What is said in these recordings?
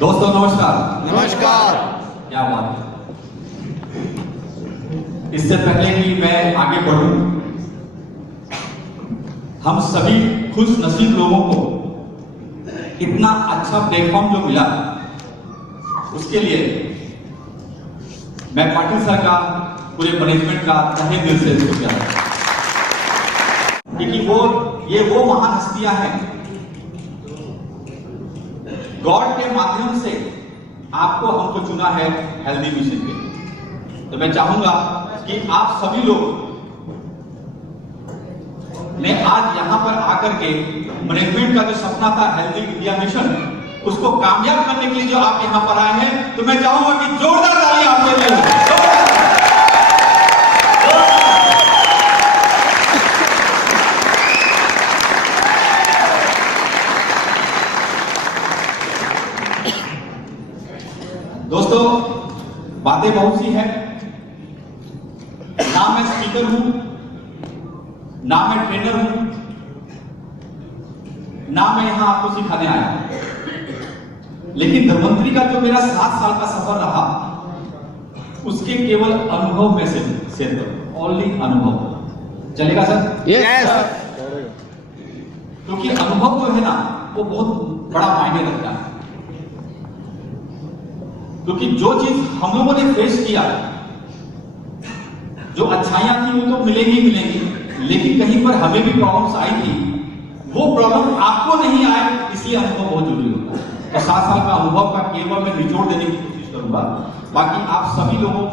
दोस्तों नमस्कार। नमस्कार। क्या बात है। इससे पहले कि मैं आगे बढ़ूं, हम सभी खुश नसीब लोगों को इतना अच्छा प्लेटफॉर्म जो मिला, उसके लिए मैं पाटिल सर का, पूरे मैनेजमेंट का तहे दिल से शुक्रिया, क्योंकि ये वो महान हस्तियां हैं, गॉड के माध्यम से आपको हमको चुना है हेल्दी मिशन के लिए। तो मैं चाहूंगा कि आप सभी लोग ने आज यहां पर आकर के मैनेजमेंट का जो सपना था हेल्दी इंडिया मिशन, उसको कामयाब करने के लिए जो आप यहां पर आए हैं, तो मैं चाहूंगा कि जोरदार ताली आपके लिए। दोस्तों बातें बहुत सी है, ना मैं स्पीकर हूं, ना मैं ट्रेनर हूं, ना मैं यहां आपको सिखाने आया हूं, लेकिन धन्वंतरी का जो मेरा 7 साल का सफर रहा, उसके केवल अनुभव में से शेयर करूं, ओनली अनुभव। चलेगा सर? यस। क्योंकि अनुभव जो है ना, वो बहुत बड़ा मायने रखता है, क्योंकि जो चीज हम लोगों ने फेस किया, जो अच्छाइयां थी वो तो मिलेंगी, लेकिन कहीं पर हमें भी प्रॉब्लम्स आई थी, वो प्रॉब्लम आपको नहीं आए, इसलिए अनुभव बहुत जरूरी होता है। तो 7 साल का अनुभव का केवल मैं निचोड़ देने की कोशिश करूंगा। बाकी आप सभी लोगों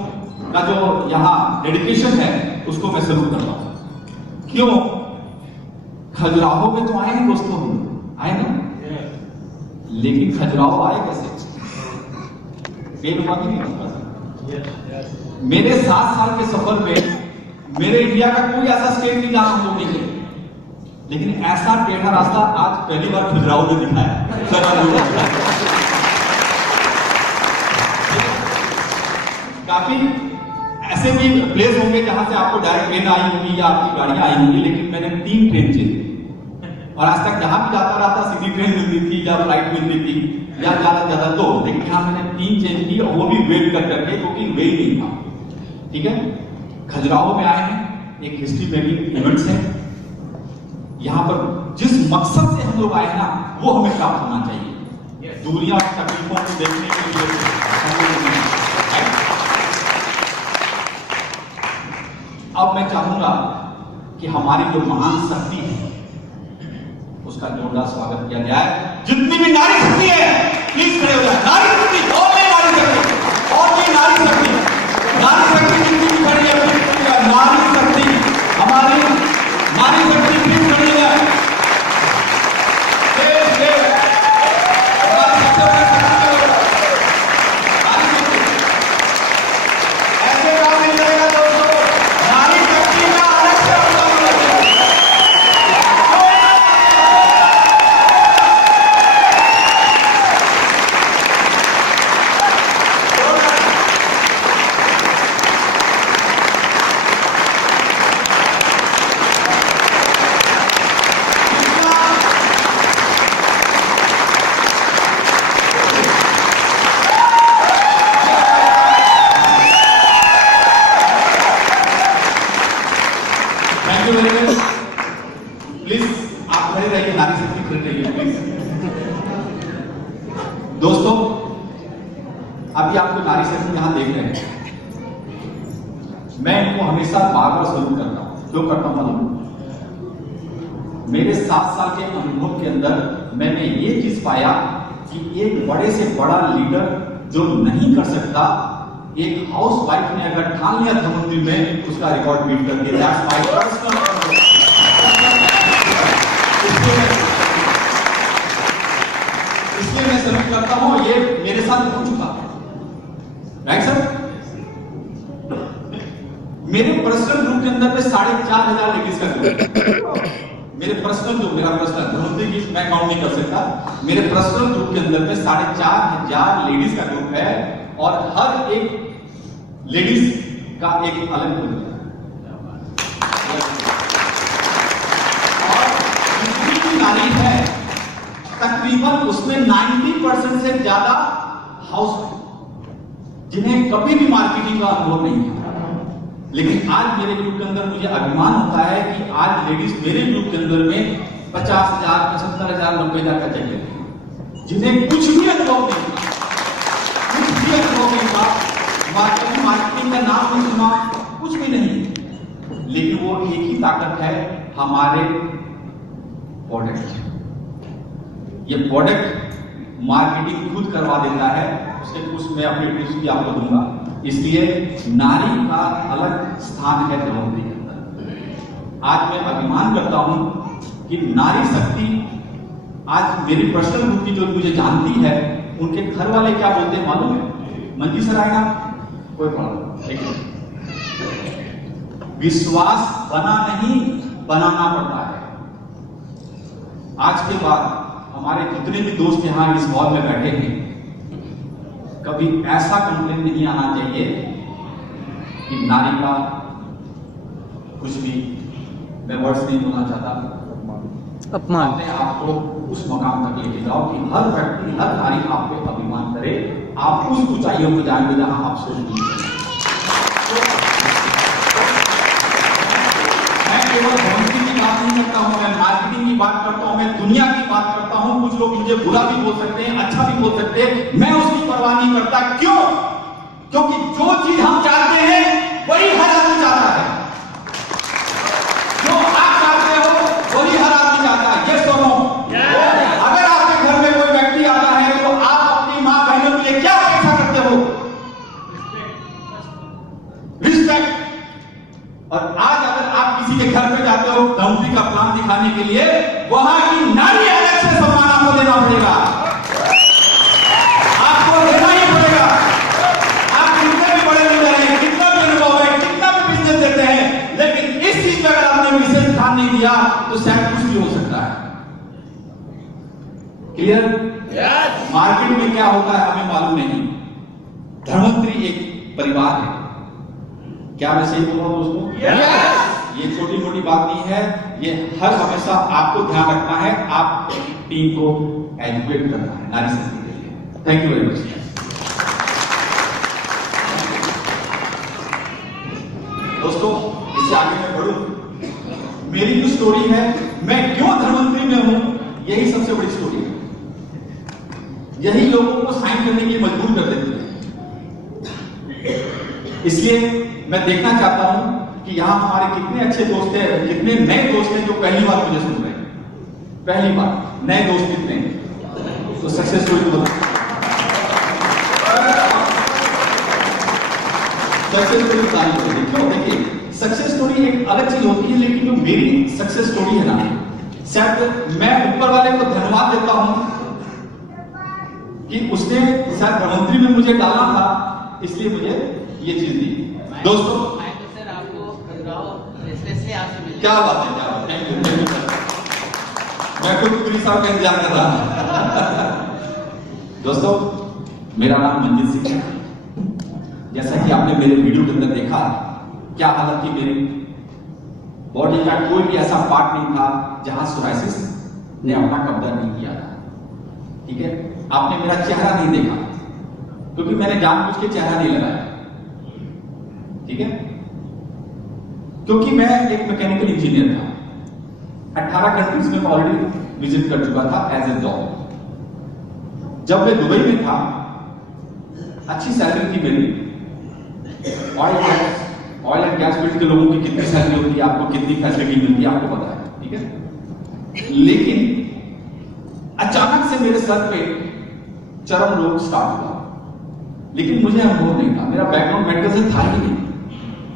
का जो यहाँ डेडिकेशन है, उसको मैं सलूट करता हूं। क्यों? खजुराहो में तो आए हैं दोस्तों, आए ना, लेकिन खजुराहो आए कैसे? मेरे 7 साल के सफर में मेरे इंडिया का कोई ऐसा स्टेट नहीं जहां हम लोग नहीं गए, लेकिन ऐसा टेढ़ा रास्ता आज पहली बार खजुराहो ने दिखाया। काफी ऐसे भी प्लेस होंगे जहां से आपको डायरेक्ट ट्रेन आई होगी या आपकी गाड़ियां आई होंगी, लेकिन मैंने 3 ट्रेन चेंज की, और आज तक जहां भी जाता रहा था सीधी ट्रेन मिलती थी या फ्लाइट मिलती थी या ज्यादा 2, लेकिन यहां मैंने 3 चेंज की, और वो भी वेट कर करके, क्योंकि वे ही नहीं था। ठीक है, खजुराहो में आए हैं, एक हिस्ट्री मेकिंग इवेंट्स है, यहां पर जिस मकसद से हम लोग आए हैं ना, वो हमें प्राप्त होना चाहिए, दूरियां और तकलीफों को देखने के लिए। अब मैं चाहूंगा कि हमारी जो महान शक्ति है, उसका जोरदार स्वागत किया जाए। जितनी भी नारी शक्ति है, प्लीज खड़े हो जाए। नारी शक्ति, और भी नारी शक्ति, और भी नारी शक्ति, नारी शक्ति जितनी भी खड़ी है, नारी शक्ति, हमारी नारी शक्ति प्लीज खड़ी है। ऐसे काम नहीं चलेगा दोस्तों, नारी शक्ति का अलग से प्लीज आप खड़े रहिए, नारी शक्ति खड़े रहिए प्लीज। दोस्तों अभी आपको नारी शक्ति यहां देख रहे हैं, मैं इनको हमेशा बार बार सलूट करता हूं। क्यों करता हूं मालूम? मेरे 7 साल के अनुभव के अंदर मैंने ये चीज पाया कि एक बड़े से बड़ा लीडर जो नहीं कर सकता, एक हाउस वाइफ ने अगर ठान लिया धन्वंतरी में, उसका रिकॉर्ड बीट कर दिया। That's my personal. इसलिए मैं सलूट करता हूं, ये मेरे साथ हो चुका है, राइट सर? मेरे पर्सनल ग्रुप के अंदर में 4,500 लेडीज का ग्रुप, मेरे पर्सनल जो मेरा पर्सनल धन्वंतरी की मैं काउंट नहीं कर सकता, मेरे पर्सनल ग्रुप के अंदर में 4,500 लेडीज का ग्रुप है, और हर एक लेडीज का एक अलग ग्रुप है। और जितनी भी नारी है, तकरीबन तकरीबन उसमें 90% से ज्यादा हाउस जिन्हें कभी भी मार्केटिंग का अनुभव नहीं है। लेकिन आज मेरे ग्रुप के अंदर मुझे अभिमान होता है कि आज लेडीज मेरे ग्रुप के अंदर में 50,000, 75,000, 90,000 का चेक लेती है, जिन्हें कुछ भी अनुभव नहीं था, कुछ भी अनुभव नहीं था, मार्केटिंग का नाम नहीं सुना, कुछ भी नहीं, लेकिन वो एक ही ताकत है हमारे प्रोडक्ट। ये प्रोडक्ट मार्केटिंग खुद करवा देता है। उसके कुछ मैं अपने टिप्स भी आपको दूंगा। इसलिए नारी का अलग स्थान है धर्मवंती के अंदर। आज मैं अभिमान करता हूं कि नारी शक्ति, आज मेरी पर्सनल ग्रुप की जो मुझे जानती है, उनके घर वाले क्या बोलते हैं मालूम है? मंजी सर आएगा, कोई प्रॉब्लम, विश्वास बना नहीं बनाना पड़ता है। आज के बाद हमारे जितने भी दोस्त यहां इस हॉल में बैठे हैं, कभी ऐसा कंप्लेन नहीं आना चाहिए कि नारी का कुछ भी, मैं वर्ड्स नहीं बोलना चाहता, अपमान, अपने आप को उस मकाम तक लेके जाओ कि हर व्यक्ति, हर नारी आप पे अभिमान करे, आप उस ऊंचाइयों को जाएंगे जहां आप सोच नहीं सकते। मैं केवल धर्मवंती की बात नहीं करता हूं, मैं मार्केटिंग की बात करता हूं, मैं दुनिया की बात करता हूं। कुछ लोग मुझे बुरा भी बोल सकते हैं, अच्छा भी बोल सकते हैं, मैं उसकी परवाह नहीं करता। क्यों? क्योंकि जो चीज हम चाहते हैं वही हर आदमी चाहता है। जो आप चाहते हो वही हर आदमी चाहता है। ये सुनो, अगर आपके घर में कोई व्यक्ति आता है तो आप अपनी मां बहनों के लिए क्या अपेक्षा करते हो? रिस्पेक्ट। और आज अगर आप किसी के घर पे जाते हो धमकी का प्लान दिखाने के लिए, वहां की नारी अलग से सम्मान आपको देना पड़ेगा, आपको देना ही पड़ेगा। आप कितने भी बड़े लीडर हैं, कितना भी अनुभव है, कितना भी बिजनेस देते हैं, लेकिन इस चीज पर अगर आपने विशेष ध्यान नहीं दिया तो शायद कुछ भी हो सकता है। क्लियर? मार्केट में क्या होता है हमें मालूम नहीं। धर्मवंती एक परिवार है। क्या मैं सही बोल रहा हूं दोस्तों? ये छोटी मोटी बात नहीं है, ये हर हमेशा आपको ध्यान रखना है, आप टीम को एजुकेट करना है नारी शक्ति के लिए। Thank you very much. दोस्तों, इससे आगे मैं बढ़ूं, मेरी जो स्टोरी है, मैं क्यों धर्मवंती में हूं, यही सबसे बड़ी स्टोरी है। यही लोगों को साइन करने के लिए मजबूर कर देती है। इसलिए मैं देखना चाहता हूं कि यहां हमारे कितने अच्छे दोस्त हैं, कितने नए दोस्त हैं जो पहली बार मुझे सुन रहे हैं। पहली बार नए दोस्त कितने हैं? तो सक्सेस स्टोरी को सक्सेस स्टोरी बतानी। क्यों? देखिए, सक्सेस स्टोरी एक अलग चीज होती है, लेकिन जो मेरी सक्सेस स्टोरी है ना, शायद मैं ऊपर वाले को धन्यवाद देता हूं कि उसने शायद धर्मवंती में मुझे डाला था, इसलिए मुझे ये चीज दी। दोस्तों, सर आपको आपसे मिल क्या बात है, क्या बात है, थैंक यू। मैं खुद पुलिस साहब का इंतजार कर रहा दोस्तों, मेरा नाम मंजित सिंह है। जैसा कि आपने मेरे वीडियो के अंदर देखा, क्या हालत थी मेरी बॉडी का, कोई भी ऐसा पार्ट नहीं था जहां सोराइसिस ने अपना कब्जा नहीं किया था। ठीक है, आपने मेरा चेहरा नहीं देखा क्योंकि मैंने जानबूझ के चेहरा नहीं लगाया। ठीक है, क्योंकि मैं एक मैकेनिकल इंजीनियर था। 18 कंट्रीज में मैं ऑलरेडी विजिट कर चुका था एज ए जॉब। जब मैं दुबई में था, अच्छी सैलरी थी मेरी। ऑयल एंड गैस फील्ड के लोगों की कितनी सैलरी होती है, आपको कितनी फैसिलिटी मिलती है, आपको पता है। ठीक है, लेकिन अचानक से मेरे सर पे चरम रोग स्टार्ट हुआ, लेकिन मुझे अनुभव नहीं था, मेरा बैकग्राउंड मेडिकल से था ही नहीं।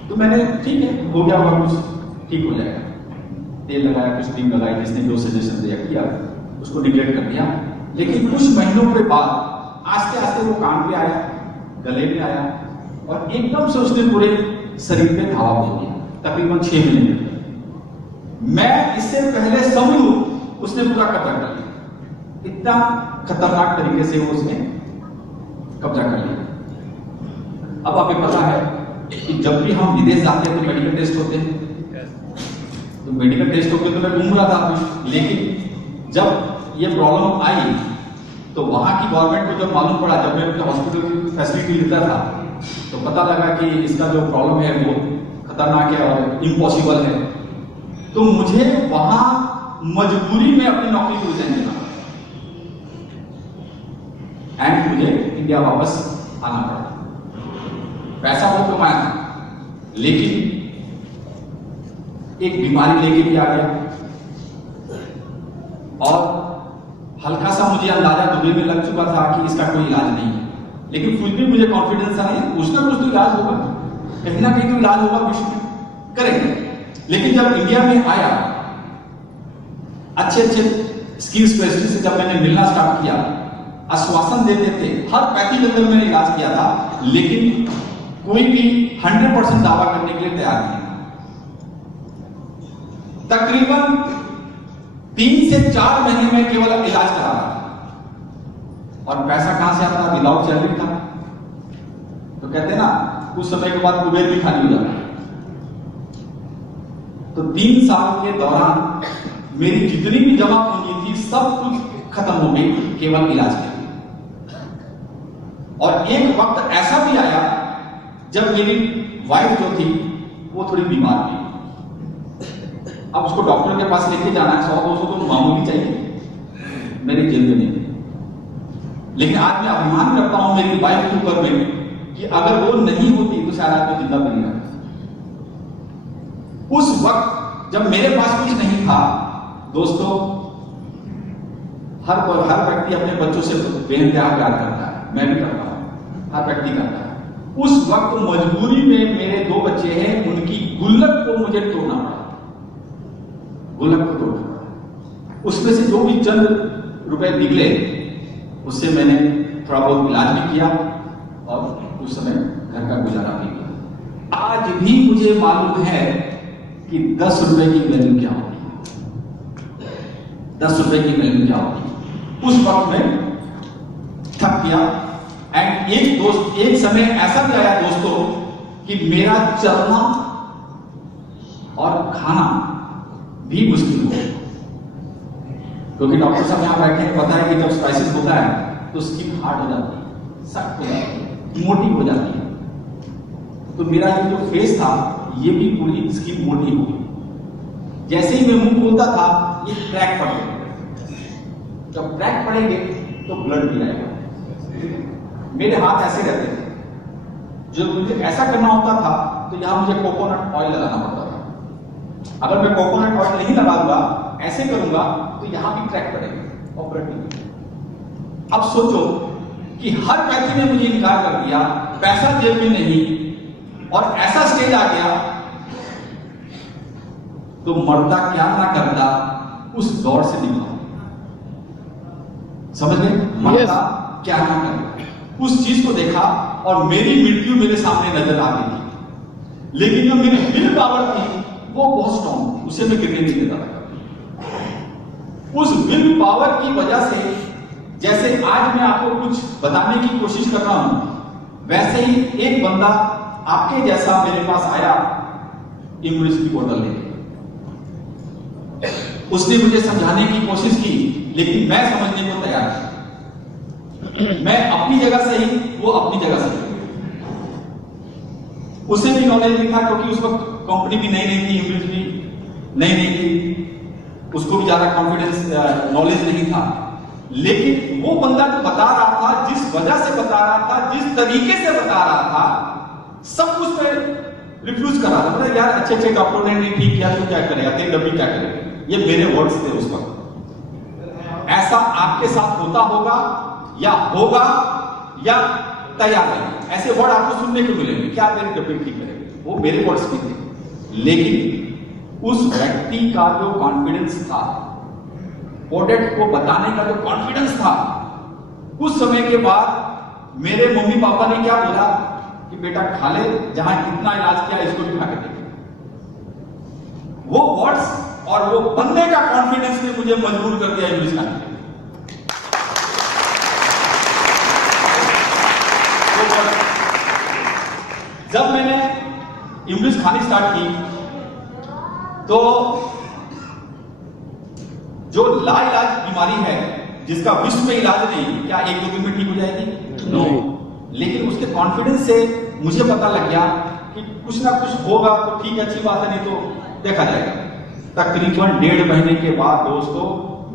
तो मैंने ठीक है, हो गया होगा, कुछ ठीक हो जाएगा, तेल लगाया, कुछ क्रीम लगाई, जिसने जो सजेशन दिया किया, उसको निगलेक्ट कर दिया। लेकिन कुछ महीनों के बाद आस्ते आस्ते वो कान पे आया, गले में आया, और एकदम से उसने पूरे शरीर पे धावा बोल दिया, तकरीबन 6 महीने। मैं इससे पहले समझू, उसने पूरा कब्जा कर लिया। इतना खतरनाक तरीके से वो उसने कब्जा कर लिया। अब आपको पता है कि जब भी हम विदेश जाते हैं तो मेडिकल टेस्ट होते हैं, तो मेडिकल टेस्ट होते तो मैं घूम रहा था, लेकिन जब ये प्रॉब्लम आई तो वहां की गवर्नमेंट को जब मालूम पड़ा, जब मैं उनके हॉस्पिटल की फैसिलिटी लेता था तो पता लगा कि इसका जो प्रॉब्लम है वो खतरनाक है और इम्पॉसिबल है, तो मुझे वहां मजबूरी में अपनी नौकरी को रिजाइन देना पड़ा एंड मुझे इंडिया वापस आना पड़ा। पैसा बहुत कमाया था लेकिन एक बीमारी लेके भी आ गया और हल्का सा मुझे अंदाजा दुबई में लग चुका था कि इसका कोई इलाज नहीं है, लेकिन कुछ भी मुझे कॉन्फिडेंस था नहीं, कुछ ना कुछ तो इलाज होगा, कहीं ना कहीं तो इलाज होगा, विश्व में करेंगे। लेकिन जब इंडिया में आया, अच्छे अच्छे स्किल स्पेशलिस्ट से जब मैंने मिलना स्टार्ट किया, आश्वासन देते थे, हर पैथी के अंदर मैंने इलाज किया था, लेकिन कोई भी 100% दावा करने के लिए तैयार नहीं था। तकरीबन 3 से 4 महीने में केवल इलाज करा रहा था और पैसा कहां से आता? विदाउट सैलरी था। तो कहते ना कुछ समय के बाद कुबेर भी खाली हो जाता। तो 3 साल के दौरान मेरी जितनी भी जमा पूंजी थी सब कुछ खत्म हो गई केवल इलाज के लिए। और एक वक्त ऐसा भी आया जब मेरी वाइफ जो थी वो थोड़ी बीमार थी। अब उसको डॉक्टर के पास लेके जाना है, 100-200 तो मामूली चाहिए, मेरी जेब में नहीं। लेकिन आज मैं अभिमान करता हूं मेरी वाइफ के ऊपर में कि अगर वो नहीं होती तो शायद आज मैं जिंदा भी नहीं रहता। उस वक्त जब मेरे पास कुछ नहीं था, दोस्तों, हर व्यक्ति अपने बच्चों से बेइंतहा प्यार करता है, मैं भी करता हूं, हर व्यक्ति करता है। उस वक्त मजबूरी में मेरे 2 बच्चे हैं, उनकी गुल्लक को मुझे तोड़ना पड़ा, गुल्लक को तोड़ना पड़ा। उसमें से जो भी चंद रुपए निकले उससे मैंने थोड़ा बहुत इलाज भी किया और उस समय घर का गुजारा भी किया। आज भी मुझे मालूम है कि 10 रुपए की वैल्यू क्या होती है, 10 रुपए की वैल्यू क्या होती है। उस वक्त में थक गया एंड एक समय ऐसा भी आया दोस्तों कि मेरा चलना और खाना भी मुश्किल हो, क्योंकि डॉक्टर साहब यहां बैठे हैं, पता है कि जब स्पाइसिस होता है तो स्किन हार्ड हो जाती है, सख्त हो जाती है, मोटी हो जाती है। तो मेरा ये जो फेस था ये भी पूरी स्किन मोटी हो गई। जैसे ही मैं मुंह खोलता था ये क्रैक पड़ गए, जब क्रैक पड़ेंगे तो ब्लड भी आएगा। मेरे हाथ ऐसे रहते थे, जब मुझे ऐसा करना होता था तो यहां मुझे कोकोनट ऑयल लगाना पड़ता था। अगर मैं कोकोनट ऑयल नहीं लगाऊंगा, ऐसे करूंगा तो यहां भी क्रैक पड़ेगा और ब्लड भी। अब सोचो कि हर पैथी ने मुझे इनकार कर दिया, पैसा जेब में नहीं, और ऐसा स्टेज आ गया तो मरता क्या ना करता उस दौर से निकला। समझ गए? मरता क्या ना करता उस चीज को देखा और मेरी मृत्यु मेरे सामने नजर आ गई थी। लेकिन जो मेरी विल पावर थी वो बहुत स्ट्रॉन्ग थी, उसे मैं गिरने नहीं देता था। उस विल पावर की वजह से जैसे आज मैं आपको कुछ बताने की कोशिश कर रहा हूं, वैसे ही एक बंदा आपके जैसा मेरे पास आया इंग्लिश की बोतल लेके। उसने मुझे समझाने की कोशिश की लेकिन मैं समझने को तैयार था। मैं अपनी जगह से ही, वो अपनी जगह से। उसे भी नॉलेज नहीं था क्योंकि उस वक्त कंपनी भी नई नहीं थी, इंग्लिश भी नई नहीं थी, उसको भी ज्यादा कॉन्फिडेंस नॉलेज नहीं था। लेकिन वो बंदा जो बता रहा था, जिस वजह से बता रहा था, जिस तरीके से बता रहा था, सब कुछ पे रिफ्यूज कर रहा था। मतलब यार अच्छे अच्छे डॉक्टर ने नहीं ठीक किया तो क्या करेगा, तेरे डब्बी क्या करेगा, ये मेरे वर्ड्स थे उस वक्त। ऐसा आपके साथ होता होगा या होगा या तैयार है, ऐसे वर्ड आपको सुनने को मिलेंगे, क्या तेरे डब्बी ठीक करेगा, वो मेरे वर्ड्स भी थे। लेकिन उस व्यक्ति का जो कॉन्फिडेंस था, प्रोडक्ट को बताने का जो कॉन्फिडेंस था, कुछ समय के बाद मेरे मम्मी पापा ने क्या बोला कि बेटा खा ले, जहां इतना इलाज किया इसको भी खा के देखे। वो वर्ड्स और वो बंदे का कॉन्फिडेंस ने मुझे मजबूर कर दिया इंग्लिश खाने के लिए। जब मैंने इंग्लिश खानी स्टार्ट की तो जो लाइलाज बीमारी है, जिसका विश्व में इलाज नहीं, क्या 1-2 दिन में ठीक हो जाएगी? नो। लेकिन उसके कॉन्फिडेंस से मुझे पता लग गया कि कुछ ना कुछ होगा तो ठीक है, अच्छी बात है, नहीं तो देखा जाएगा। तकरीबन 1.5 महीने के बाद दोस्तों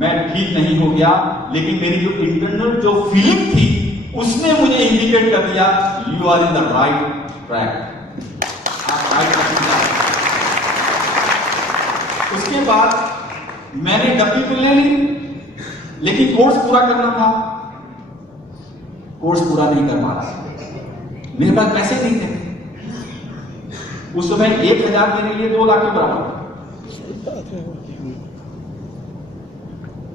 मैं ठीक नहीं हो गया, लेकिन मेरी जो इंटरनल जो फीलिंग थी उसने मुझे इंडिकेट कर दिया you are in the right track, आप राइट ट्रैक पे। उसके बाद मैंने डब्ल्यू तो ले ली, लेकिन कोर्स पूरा करना था, कोर्स पूरा नहीं कर पा रहा, मेरे पास पैसे नहीं थे। उस समय 1,000 मेरे लिए 2 लाख के बराबर।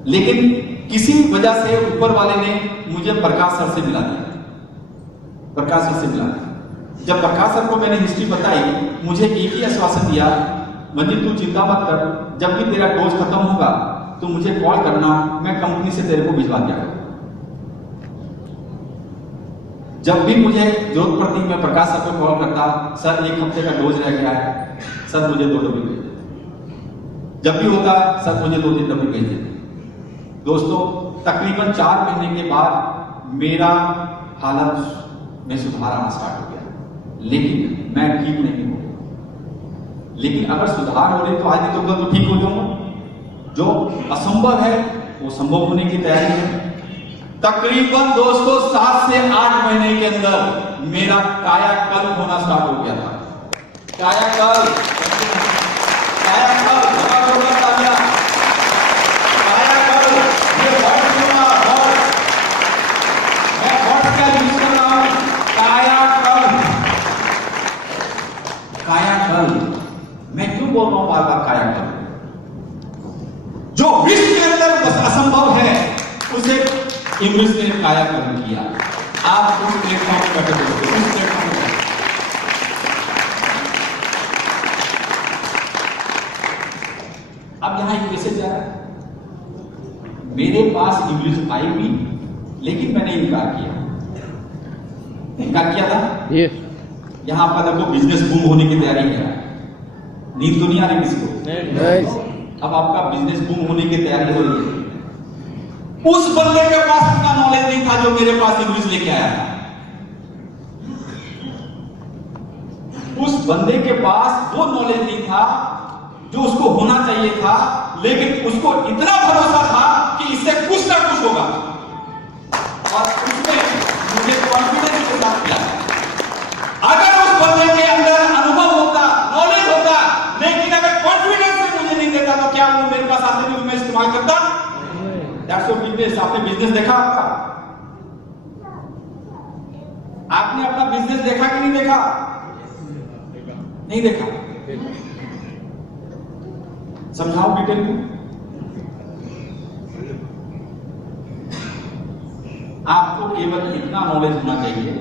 लेकिन किसी वजह से ऊपर वाले ने मुझे प्रकाश सर से मिला दिया, प्रकाश सर से मिला दिया। जब प्रकाश सर को मैंने हिस्ट्री बताई, मुझे एक ही आश्वासन दिया, मंजिल तू चिंता मत कर, जब भी तेरा डोज खत्म होगा तो मुझे कॉल करना, मैं कंपनी से तेरे को भिजवा दिया करूंगा। जब भी मुझे जरूरत पड़ती मैं प्रकाश सर को कॉल करता, सर 1 हफ्ते का डोज रह गया है, सर मुझे 2 डब्बे भेज देते। जब भी होता सर मुझे 2-3 डब्बे भेज देते। दोस्तों तकरीबन 4 महीने के बाद मेरा हालत में सुधार आना स्टार्ट हो गया, लेकिन मैं ठीक नहीं हो गया। लेकिन अगर सुधार हो रही तो आज नहीं तो कल तो ठीक हो जाऊंगा। जो असंभव है वो संभव होने की तैयारी है। तकरीबन दोस्तों 7 से 8 महीने के अंदर मेरा कायाकल्प होना स्टार्ट हो गया था। कायाकल्प, कायाकल्प, ये वर्ड सुना, वर्ड मैं वर्ड का यूज कर रहा हूं। कायाकल्प, कायाकल्प, मैं क्यों बोल रहा हूं बार बार कायाकल्प? जो विश्व के अंदर बस असंभव है उसे इंग्लिश ने कायाकल्प किया। आप उस प्लेटफॉर्म पर बैठे दोस्तों, उस प्लेटफॉर्म पर। अब यहां एक मैसेज जा रहा है, मेरे पास इंग्लिश आई भी, लेकिन मैंने इनकार किया। इनकार किया था। यहां आपका देखो बिजनेस बूम होने की तैयारी है, नींद तो नहीं आ रही किसी को? अब आपका बिजनेस बूम होने की तैयारी हो रही है। उस बंदे के पास इतना नॉलेज नहीं था जो मेरे पास इंग्लिश लेके आया था। उस बंदे के पास वो नॉलेज नहीं था जो उसको होना चाहिए था, लेकिन उसको इतना भरोसा था कि इससे कुछ ना कुछ होगा, और उसने मुझे कॉन्फिडेंस के साथ किया। अगर उस बंदे के अंदर अनुभव होता, नॉलेज होता, लेकिन अगर कॉन्फिडेंस से मुझे नहीं देता तो क्या वो मेरे पास आते भी मैं इस्तेमाल करता? That's your business। आपने बिजनेस देखा आपका? आपने अपना बिजनेस देखा कि नहीं देखा? नहीं देखा। समझाओ डिटेल में। आपको केवल इतना नॉलेज होना चाहिए,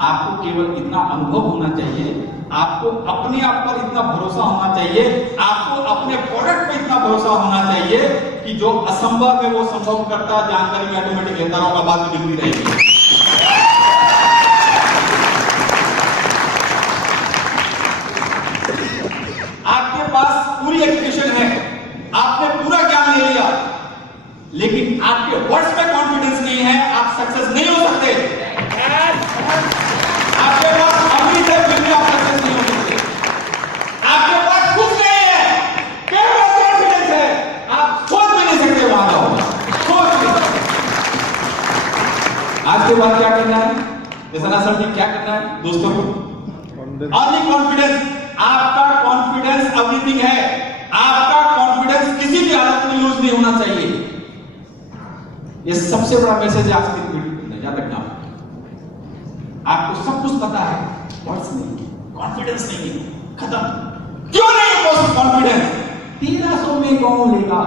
आपको केवल इतना अनुभव होना चाहिए, आपको अपने आप पर इतना भरोसा होना चाहिए, आपको अपने प्रोडक्ट पे इतना भरोसा होना चाहिए कि जो असंभव है वो संभव करता, जानकारी में ऑटोमेटिक लेता रहूंगा, बात मिलती रहेगी। आपके पास पूरी एजुकेशन है, आपने पूरा ज्ञान ले लिया, लेकिन आपके वर्ड्स में कॉन्फिडेंस नहीं है, आप सक्सेस नहीं हो सकते। आपके पास अमृत है, फिर भी आप सक्सेस नहीं हो सकते। आपके पास कुछ नहीं है, केवल कॉन्फिडेंस है, आप सोच भी नहीं सकते वहां जाओ, सोच नहीं सकते। आज के बाद क्या करना है? जैसा सर जी क्या करना है दोस्तों को? Only confidence. आपका कॉन्फिडेंस एवरीथिंग है। आपका कॉन्फिडेंस किसी भी हालत में लूज नहीं होना चाहिए। ये सबसे बड़ा मैसेज आज की वीडियो में याद रखना। आपको सब कुछ पता है, वर्ड्स नहीं, कॉन्फिडेंस नहीं, खत्म। क्यों नहीं है कॉन्फिडेंस? 1300 में कौन लेगा?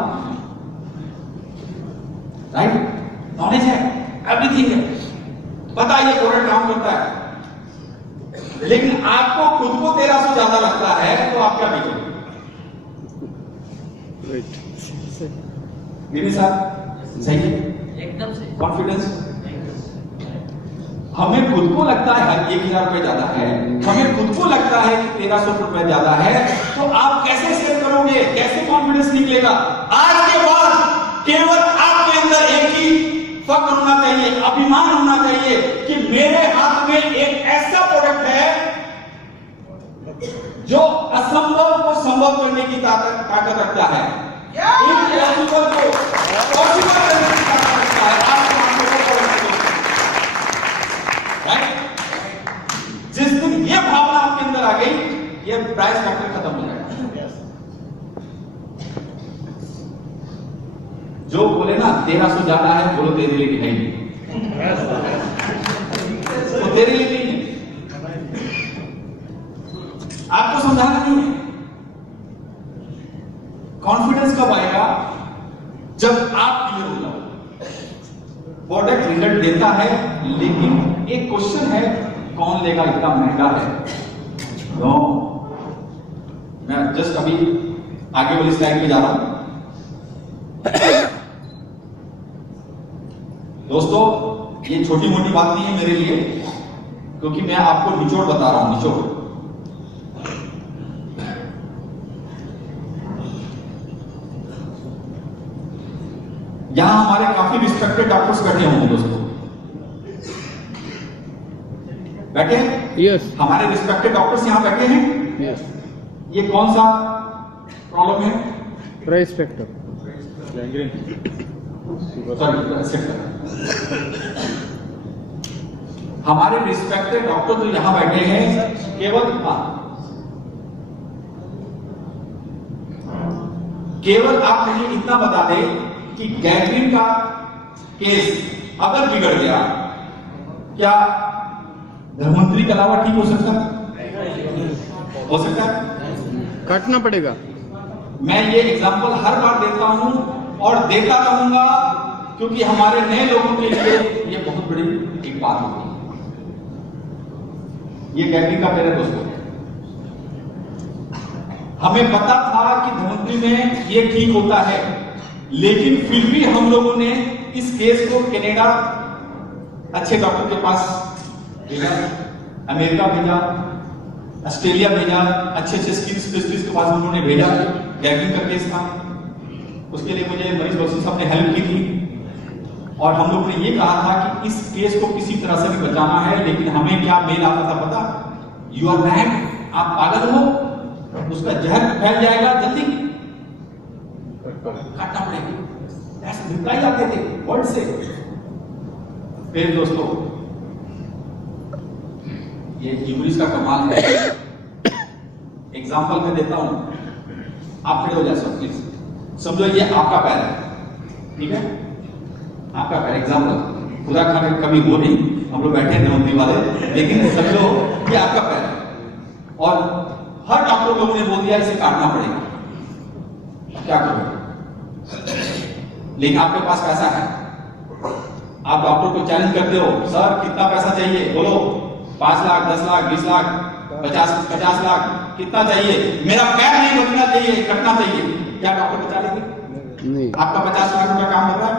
राइट? नॉलेज है, एवरीथिंग है, पता है ये प्रोडक्ट काम करता है, लेकिन आपको खुद को 1300 ज्यादा लगता है तो आप क्या बेचोगे? मेरे साथ सही है एकदम से कॉन्फिडेंस। हमें खुद को लगता है 1000 रुपए ज्यादा है, हमें खुद को लगता है कि 1300 रुपए ज्यादा है, तो आप कैसे सेल करोगे? कैसे कॉन्फिडेंस निकलेगा? आज के बाद फख्र होना चाहिए, अभिमान होना चाहिए कि मेरे हाथ में एक ऐसा प्रोडक्ट है जो असंभव को संभव करने की ताकत रखता है, इम्पॉसिबल को पॉसिबल करने की ताकत रखता है। जिस दिन ये भावना आपके अंदर आ गई, ये प्राइस फैक्टर खत्म हो जाएगा। जो बोले ना 1300 जाना है, बोलो तेरे लिए है नहीं, वो तेरे लिए नहीं है, आपको समझाना नहीं है। कॉन्फिडेंस कब आएगा? जब आप क्लियर हो जाओ। प्रोडक्ट रिजल्ट देता है, लेकिन एक क्वेश्चन है, कौन लेगा? इतना महंगा है। नो, मैं जस्ट अभी आगे वाली स्लाइड पे जा रहा हूं। दोस्तों, ये छोटी मोटी बात नहीं है मेरे लिए, क्योंकि मैं आपको निचोड़ बता रहा हूं, निचोड़। यहां हमारे काफी रिस्पेक्टेड डॉक्टर्स बैठे होंगे दोस्तों, बैठे हैं? यस। हमारे रिस्पेक्टेड डॉक्टर्स यहां बैठे हैं। यस। ये कौन सा प्रॉब्लम है? Price factor. हमारे रिस्पेक्टेड डॉक्टर जो यहां बैठे हैं, केवल आप मुझे इतना बता दें कि गैंग्रीन का केस अगर बिगड़ गया, क्या धनवंतरी के अलावा ठीक हो सकता है? हो सकता है? काटना पड़ेगा। मैं ये एग्जांपल हर बार देता हूं और देता रहूंगा, क्योंकि हमारे नए लोगों के लिए ये बहुत बड़ी एक बात होगी। ये गैंग्रीन का पेयर है दोस्तों। हमें पता था कि धनवंतरी में ये ठीक होता है, लेकिन फिर भी हम लोगों ने इस केस को कनाडा अच्छे डॉक्टर के पास भेजा, अमेरिका भेजा, ऑस्ट्रेलिया भेजा, अच्छे स्किन स्पेशलिस्ट के पास उन्होंने भेजा। गैंग्रीन का केस था, उसके लिए मुझे मरीज बख्शी साहब ने हेल्प की थी, और हम लोगों ने ये कहा था कि इस केस को किसी तरह से भी बचाना है। लेकिन हमें क्या मेल आता था पता? यू आर मैड, आप पागल हो, उसका जहर फैल जाएगा, जल्दी काटना पड़ेगा, ऐसे रिप्लाई आते थे वर्ड से। फिर दोस्तों, ये ह्यूमरिस का कमाल है। एग्जांपल मैं देता हूं, आप खड़े हो जाए सब प्लीज। समझो ये आपका पैर है, ठीक है? आपका पैर, एग्जांपल, खुदा खाने कभी हो नहीं, हम लोग बैठे हैं धनवंतरी वाले, लेकिन समझो ये आपका पैर है और हर डॉक्टर लोगों ने बोल दिया इसे काटना पड़ेगा, क्या करोगे? लेकिन आपके पास पैसा है, आप डॉक्टर को चैलेंज करते हो, सर कितना पैसा चाहिए, बोलो 5 लाख, 10 लाख, 20 लाख, 50 लाख, कितना चाहिए? मेरा पैर नहीं बचना चाहिए, कटना चाहिए। क्या डॉक्टर बचा लेंगे? नहीं। आपका 50 लाख रुपया काम कर रहा है?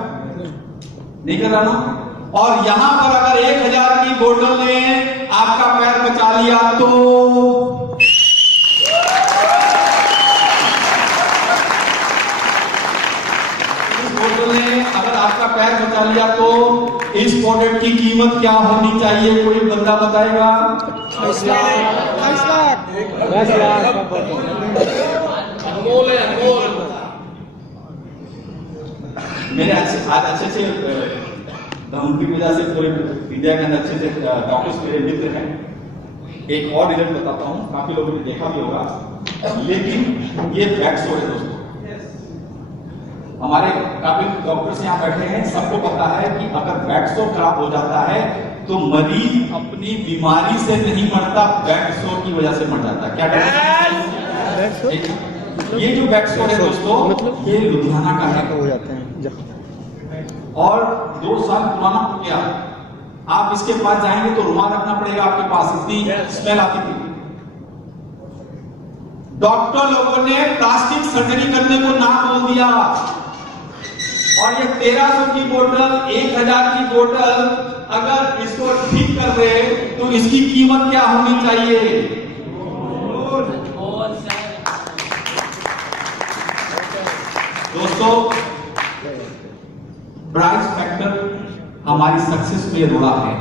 नहीं कर रहा ना? और यहां पर अगर 1000 की बोतल ने आपका पैर बचा लिया तो अगर आपका पैर बचा लिया तो इस प्रोडक्ट की कीमत क्या होनी चाहिए? कोई बंदा बताएगा? 22 लाख। 10 लाख। मेरे आज अच्छे धनवंतरी की वजह से पूरे इंडिया के अंदर अच्छे डॉक्टर्स मेरे मित्र हैं। एक और रिजल्ट बताता हूँ, काफी लोगों ने देखा भी होगा, लेकिन ये बैकस्टोरी है दोस्तों। हमारे काफी डॉक्टर्स यहाँ बैठे हैं, सबको पता है कि अगर बैकस्टोर खराब हो जाता है तो मरीज अपनी बीमारी से नहीं मरता, बैकस्टोर की वजह से मर जाता है। क्या ये जो बैकस्टोर है दोस्तों, ये लुधियाना का है, हो जाते हैं और 2 साल पुराना हो गया। आप इसके पास जाएंगे तो रुमाल रखना पड़ेगा आपके पास, इतनी स्मेल आती थी। डॉक्टर लोगों ने प्लास्टिक सर्जरी करने को ना बोल दिया, और ये 1300 की बोतल, 1000 की बोतल अगर इसको ठीक कर रहे तो इसकी कीमत क्या होनी चाहिए? दोस्तों, प्राइस फैक्टर हमारी सक्सेस में रोड़ा है।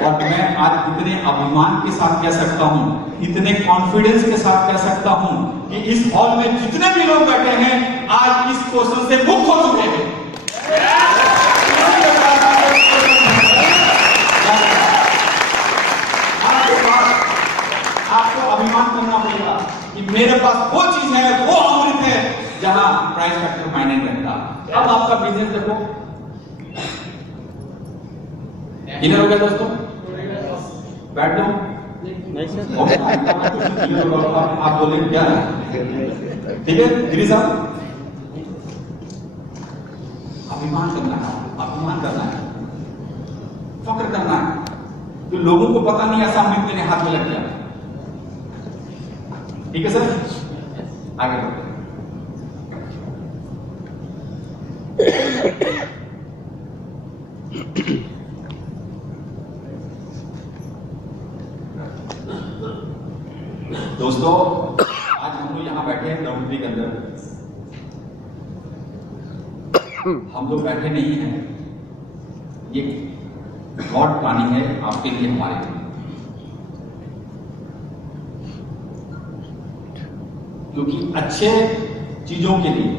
और मैं आज इतने अभिमान के साथ कह सकता हूं, इतने कॉन्फिडेंस के साथ कह सकता हूं कि इस हॉल में जितने भी लोग बैठे हैं आज इस क्वेश्चन से मुक्त हो चुके हैं। आपको अभिमान करना पड़ेगा कि मेरे पास वो चीज है, वो अमृत है जहां प्राइस फैक्टर मायने रखता। अब आपका बिजनेस देखो, इधर हो गया दोस्तों, बैठ लो। आप बोले क्या है, ठीक है गिरी साहब, अभिमान करना है, अभिमान करना है, फक्र करना है तो लोगों को पता नहीं ऐसा अमृत मेरे हाथ में लग गया। ठीक है सर, आगे बढ़ो। दोस्तों आज हम लोग यहां बैठे हैं ग्राउंड के अंदर। हम लोग बैठे नहीं हैं, ये गॉड प्लानिंग है आपके लिए, हमारे लिए। क्योंकि अच्छे चीजों के लिए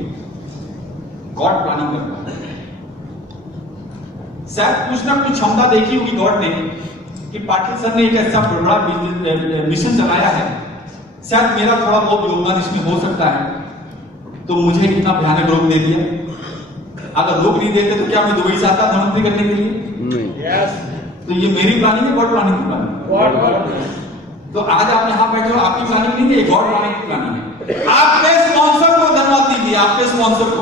गॉड प्लानिंग करता है। शायद कुछ ना कुछ क्षमता देखी होगी गॉड ने कि पाटिल सर ने एक ऐसा बड़ा मिशन चलाया है, शायद मेरा थोड़ा बहुत योगदान इसमें हो सकता है, तो मुझे इतना भयानक रोग दे दिया। अगर रोग नहीं देते तो क्या मैं दुबई से आता धनवंतरी करने के लिए? तो ये मेरी प्लानिंग है, गॉड प्लानिंग की प्लानिंग। तो आज आप यहाँ बैठे हो, आपकी प्लानिंग नहीं है, गॉड प्लानिंग की प्लानिंग है। आपके स्पॉन्सर को धन्यवाद दीजिए, आपके स्पॉन्सर को,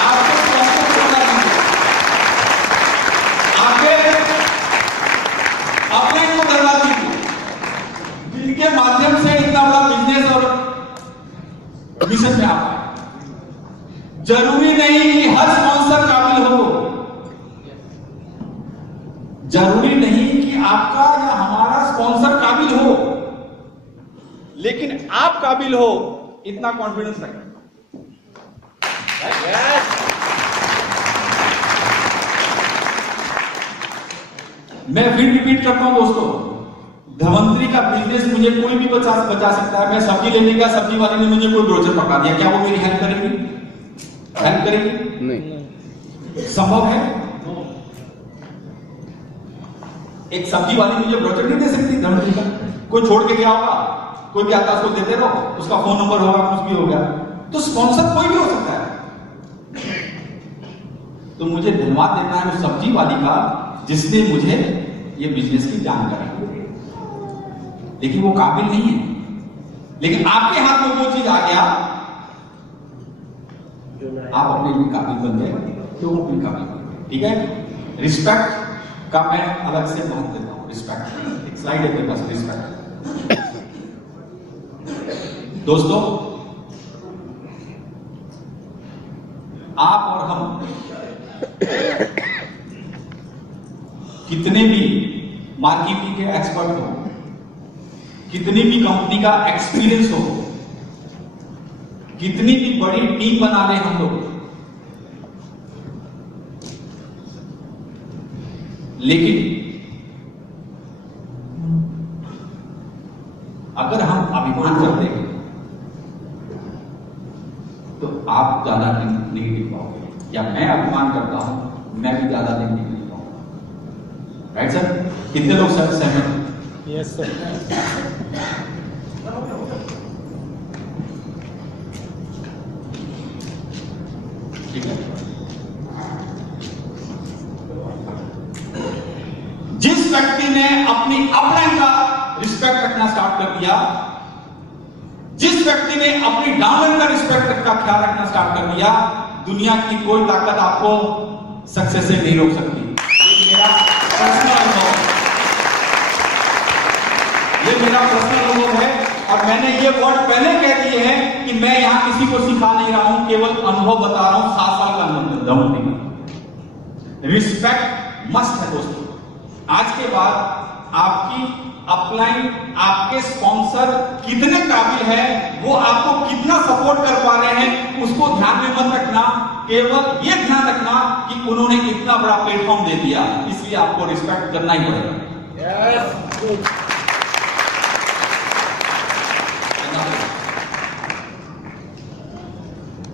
आपके स्पॉन्सर को धन्यवाद दीजिए, आपके अपने को धन्यवाद दीजिए, जिनके माध्यम से इतना बड़ा बिजनेस और मिशन में आप आए। जरूरी नहीं कि हर स्पॉन्सर काबिल हो, जरूरी नहीं कि आपका या हमारा स्पॉन्सर काबिल हो, लेकिन आप काबिल हो, इतना कॉन्फिडेंस रखें। मैं फिर रिपीट करता हूं दोस्तों, धनवंतरी का बिजनेस मुझे कोई भी बचा सकता है। मैं सब्जी लेने का, सब्जी वाले ने मुझे कोई ब्रोचर पकड़ा दिया, क्या वो मेरी हेल्प करेगी? हेल्प करेगी? नहीं, संभव है? एक सब्जी वाली मुझे ब्रोचर नहीं दे सकती धनवंतरी का। कोई छोड़ के गया होगा, कोई भी आता उसको देते रहो, उसका फोन नंबर होगा, कुछ भी हो गया। तो स्पॉन्सर कोई भी हो सकता है। तो मुझे धन्यवाद देना है उस सब्जी वाली का जिसने मुझे ये बिजनेस की जानकारी दी। लेकिन वो काबिल नहीं है, लेकिन आपके हाथ में वो चीज आ गया, आप अपने लिए काबिल बन गए, तो वो भी काबिल बन गए। ठीक है, रिस्पेक्ट का मैं अलग से महत्व देता हूं। रिस्पेक्ट, एक स्लाइड है मेरे पास, रिस्पेक्ट। दोस्तों आप और हम कितने भी मार्केटिंग के एक्सपर्ट हो, कितनी भी कंपनी का एक्सपीरियंस हो, कितनी भी बड़ी टीम बना ले हम लोग, लेकिन अगर हम अभिमान करते हैं तो आप ज्यादा नहीं टिक पाओगे, या मैं अभिमान करता हूं मैं भी ज्यादा नहीं टिक पाऊंगा। Right sir? कितने लोग सर सहमत? Yes sir. ठीक है, जिस व्यक्ति ने अपनी अपलाइन का रिस्पेक्ट रखना स्टार्ट कर दिया, जिस व्यक्ति ने अपनी डाउनलाइन का रिस्पेक्ट का ख्याल रखना स्टार्ट कर दिया, दुनिया की कोई ताकत आपको सक्सेस से नहीं रोक सकती। ये मेरा पर्सनल अनुभव है, ये मेरा पर्सनल अनुभव है। और मैंने ये वर्ड पहले कह दिए हैं कि मैं यहां किसी को सिखा नहीं रहा हूं, केवल अनुभव बता रहा हूं। 7 साल का अनुभव। रिस्पेक्ट मस्ट है दोस्तों। आज के बाद आपकी अपलाइन, आपके स्पॉन्सर कितने काबिल है, वो आपको कितना सपोर्ट कर पा रहे हैं, उसको ध्यान में मत रखना। केवल ये ध्यान रखना कि उन्होंने इतना बड़ा प्लेटफॉर्म दे दिया, इसलिए आपको रिस्पेक्ट करना ही पड़ेगा।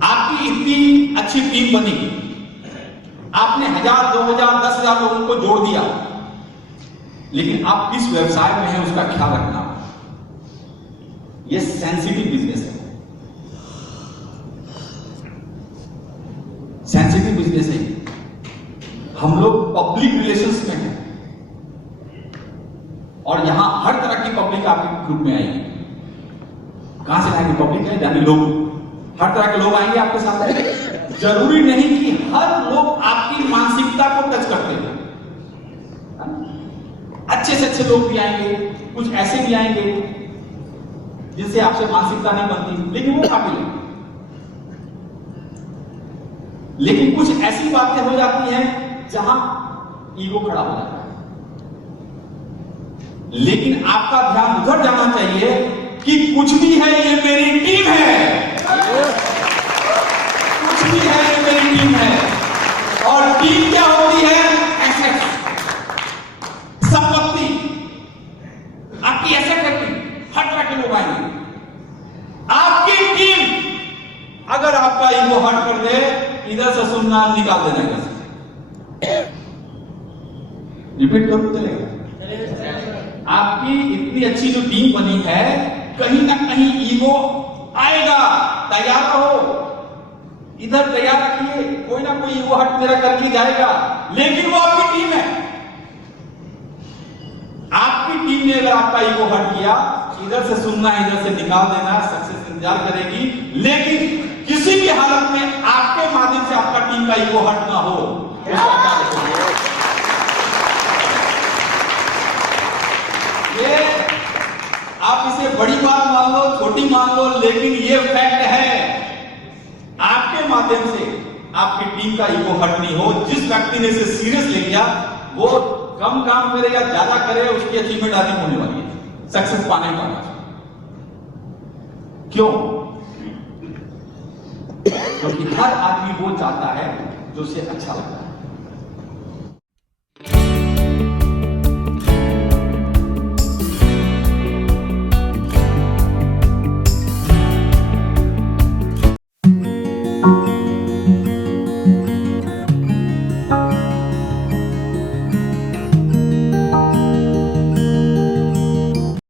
आपकी इतनी अच्छी टीम बनी, आपने 1000, 2000, 10,000 लोगों को जोड़ दिया, लेकिन आप किस व्यवसाय में हैं उसका ख्याल रखना। यह सेंसिटिव बिजनेस है, सेंसिटिव बिजनेस है। हम लोग पब्लिक रिलेशंस में हैं और यहां हर तरह की पब्लिक आपके ग्रुप में आएगी। कहां से आएंगे पब्लिक है, यानी लोग, हर तरह के लोग आएंगे आपके साथ। जरूरी नहीं कि हर लोग आपकी मानसिकता को टच करते हैं। अच्छे से अच्छे लोग भी आएंगे, कुछ ऐसे भी आएंगे जिनसे आपसे मानसिकता नहीं बनती, लेकिन वो काबिल है। लेकिन कुछ ऐसी बातें हो जाती हैं जहां ईगो खड़ा हो जाता है। लेकिन आपका ध्यान उधर जाना चाहिए कि कुछ भी है, ये मेरी टीम है, कुछ भी है, ये मेरी टीम है। और टीम क्या होती है? एसेट, संपत्ति, आपकी एसेट है टीम। हर तरह के लोग आएंगे। आपकी टीम अगर आपका ईगो हर्ट कर दे, इधर से सुनना, निकाल देना इधर से। रिपीट करो, चलेगा? आपकी इतनी अच्छी जो टीम बनी है, कहीं ना कहीं ईगो आएगा, तैयार रहो। इधर तैयार रखिए, कोई ना कोई ईगो हट मेरा करके जाएगा, लेकिन वो आपकी टीम है। आपकी टीम ने अगर आपका ईगो हट किया, इधर से सुनना, इधर से निकाल देना, सक्सेस इंतजार करेगी। लेकिन किसी भी हालत में आपके माध्यम से आपका टीम का ईगो हट ना हो, ये आप इसे बड़ी बात मान लो, छोटी मान लो, लेकिन ये फैक्ट है। आपके माध्यम से आपकी टीम का ईगो हट नहीं हो। जिस व्यक्ति ने इसे सीरियस ले लिया, वो कम काम करे या ज्यादा करे, उसकी अचीवमेंट अधिक होने वाली है, सक्सेस पाने वाला। क्यों? क्योंकि हर आदमी वो चाहता है जो उसे अच्छा लगता है।